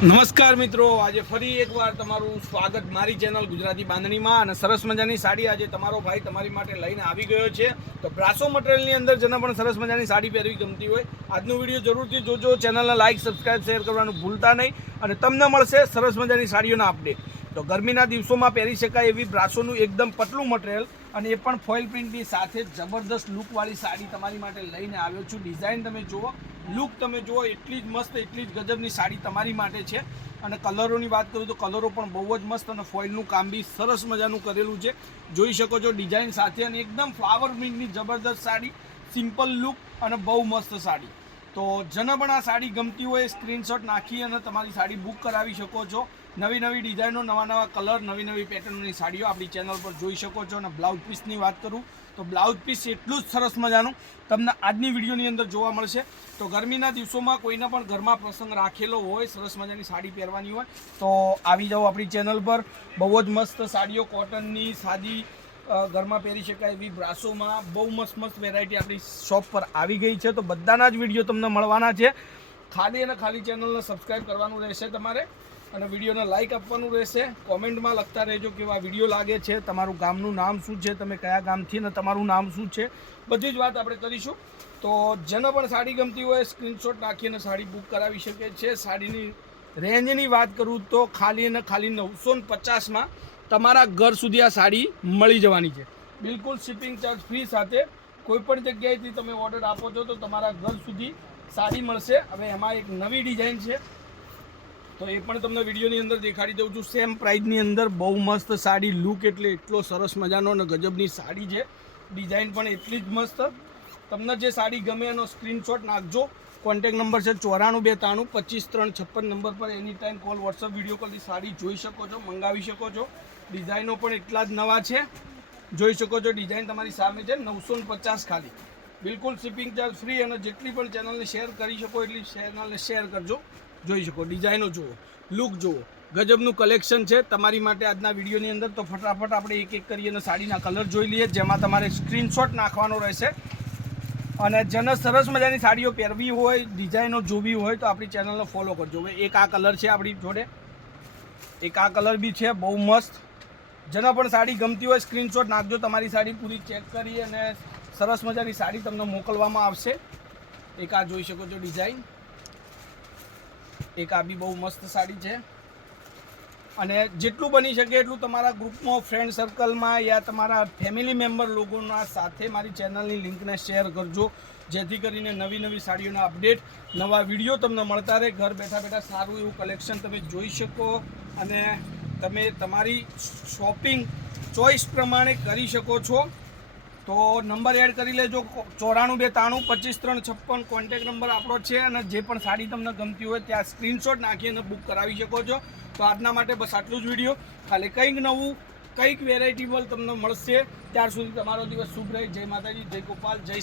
નમસ્કાર મિત્રો, આજે ફરી એકવાર તમારું સ્વાગત મારી ચેનલ ગુજરાતી બાંધણીમાં અને સરસ મજાની સાડી આજે તમારો ભાઈ તમારી માટે લઈને આવી ગયો છે. તો બ્રાસો મટીરિયલની અંદર જેને પણ સરસ મજાની સાડી પહેરવી ગમતી હોય, આજનો વીડિયો જરૂરથી જોજો. ચેનલને લાઇક સબસ્ક્રાઇબ, શેર કરવાનું ભૂલતા નહીં અને તમને મળશે સરસ મજાની સાડીઓના અપડેટ તો ગરમીના દિવસોમાં પહેરી શકાય એવી બ્રાસોનું એકદમ પતલું મટીરિયલ અને એ પણ ફોઇલ પ્રિન્ટની સાથે જબરદસ્ત લુકવાળી સાડી તમારી માટે લઈને આવ્યો છું. ડિઝાઇન તમે જુઓ લુક તમે જુઓ, એટલી જ મસ્ત, એટલી જ ગજબની સાડી તમારી માટે છે. અને કલરોની વાત કરું તો કલરો પણ બહુ જ મસ્ત અને ફોઇલનું કામ બી સરસ મજાનું કરેલું છે. જોઈ શકો છો ડિઝાઇન સાથે અને એકદમ ફ્લાવર પ્રિન્ટની જબરદસ્ત સાડી. સિમ્પલ લુક અને બહુ મસ્ત સાડી. તો જેને આ સાડી ગમતી હોય, સ્ક્રીનશોટ નાખી અને તમારી સાડી બુક કરાવી શકો છો. નવી નવી ડિઝાઇનો નવા નવા કલર, નવી નવી પેટર્નની સાડીઓ આપણી ચેનલ પર જોઈ શકો છો. અને બ્લાઉઝ પીસની વાત કરું, તો બ્લાઉઝ પીસ એટલું જ સરસ મજાનું તમને આજની વિડીયોની અંદર જોવા મળશે. તો ગરમીના દિવસોમાં કોઈને પણ ઘરમાં પ્રસંગ રાખેલો હોય, સરસ મજાની સાડી પહેરવાની હોય, તો આવી જાઓ આપણી ચેનલ પર. બહુ જ મસ્ત સાડીઓ, કોટનની સાદી ઘરમાં પહેરી શકાય એવી બ્રાસોમાં બહુ મસ્ત મસ્ત વેરાયટી આપણી શોપ પર આવી ગઈ છે. તો બધાના જ વીડિયો તમને મળવાના છે. ખાલી અને ખાલી ચેનલને સબસ્ક્રાઈબ કરવાનું રહેશે તમારે અને વિડીયોને લાઇક આપવાનું રહેશે. કોમેન્ટમાં લખતા રહેજો કેવા વીડિયો લાગે છે, તમારું ગામનું નામ શું છે, તમે કયા ગામથી અને તમારું નામ શું છે. બધી જ વાત આપણે કરીશું. તો જેને પણ સાડી ગમતી હોય સ્ક્રીનશોટ નાખીને સાડી બુક કરાવી શકે છે. સાડીની રેન્જની વાત કરું તો ખાલી અને ખાલી નવસો પચાસમાં તમારા ઘર સુધી આ સાડી મળી જવાની છે. બિલકુલ શિપિંગ ચાર્જ ફ્રી સાથે કોઈ પણ જગ્યાએથી તમે ઓર્ડર આપો છો તો તમારા ઘર સુધી સાડી મળશે. હવે એમાં એક નવી ડિઝાઇન છે. તો એ પણ તમને વિડીયોની અંદર દેખાડી દઉં છું. સેમ પ્રાઇઝની અંદર બહુ મસ્ત સાડી લુક એટલે એટલો સરસ મજાનો અને ગજબની સાડી છે. ડિઝાઇન પણ એટલી જ મસ્ત. તમને જે સાડી ગમે એનો સ્ક્રીનશોટ નાખજો. કોન્ટેક નંબર છે ચોરાણું બે ત્રાણું પચીસ ત્રણ છપ્પન નંબર પર any time call WhatsApp video કોલથી sari જોઈ શકો છો, મંગાવી શકો છો. ડિઝાઇનો પણ એટલા જ નવા છે. જોઈ શકો છો ડિઝાઇન તમારી સામે છે, નવસો પચાસ ખાલી. બિલકુલ શિપિંગ ચાર્જ ફ્રી અને જેટલી પણ ચેનલને શેર કરી શકો એટલી ચેનલને શેર કરજો. જોઈ શકો ડિઝાઇનો જુઓ લુક જુઓ. ગજબનું કલેક્શન છે. તમારી માટે આજના વિડીયોની અંદર તો ફટાફટ આપણે એક એક કરી અને સાડીના કલર જોઈ લઈએ, જેમાં તમારે સ્ક્રીનશોટ નાખવાનો રહેશે. અને જેને સરસ મજાની સાડીઓ પહેરવી હોય ડિઝાઇનો જોવી હોય તો આપણી ચેનલને ફોલો કરજો. એક આ કલર છે આપણી જોડે. એક આ કલર બી છે, બહુ મસ્ત. જેને પણ સાડી ગમતી હોય સ્ક્રીનશોટ નાખજો તમારી સાડી પૂરી ચેક કરી અને સરસ મજાની સાડી તમને મોકલવામાં આવશે. એક આ જોઈ શકો છો ડિઝાઇન એક આ બી બહુ મસ્ત સાડી છે. અને જેટલું બની શકે એટલું તમારા ગ્રુપમાં ફ્રેન્ડ સર્કલમાં યા તમારા ફેમિલી મેમ્બર લોકોના સાથે મારી ચેનલની લિંકને શેર કરજો. જેથી કરીને નવી નવી સાડીઓના અપડેટ નવા વીડિયો તમને મળતા રહે. ઘર બેઠા બેઠા સારું એવું કલેક્શન તમે જોઈ શકો અને તમે તમારી શોપિંગ ચોઈસ પ્રમાણે કરી શકો છો. તો નંબર એડ કરી લેજો. ચોરાણું બે ત્રાણું પચીસ ત્રણ છપ્પન કોન્ટેક નંબર આપણો છે અને જે પણ સાડી તમને ગમતી હોય ત્યાં સ્ક્રીનશોટ નાખી અને બુક કરાવી શકો છો. તો આજના માટે બસ આટલું જ વીડિયો ખાલી કંઈક નવું, કંઈક વેરાયટીબલ તમને મળશે. ત્યાર સુધી તમારો દિવસ શુભ રહે. જય માતાજી, જય ગોપાલ, જય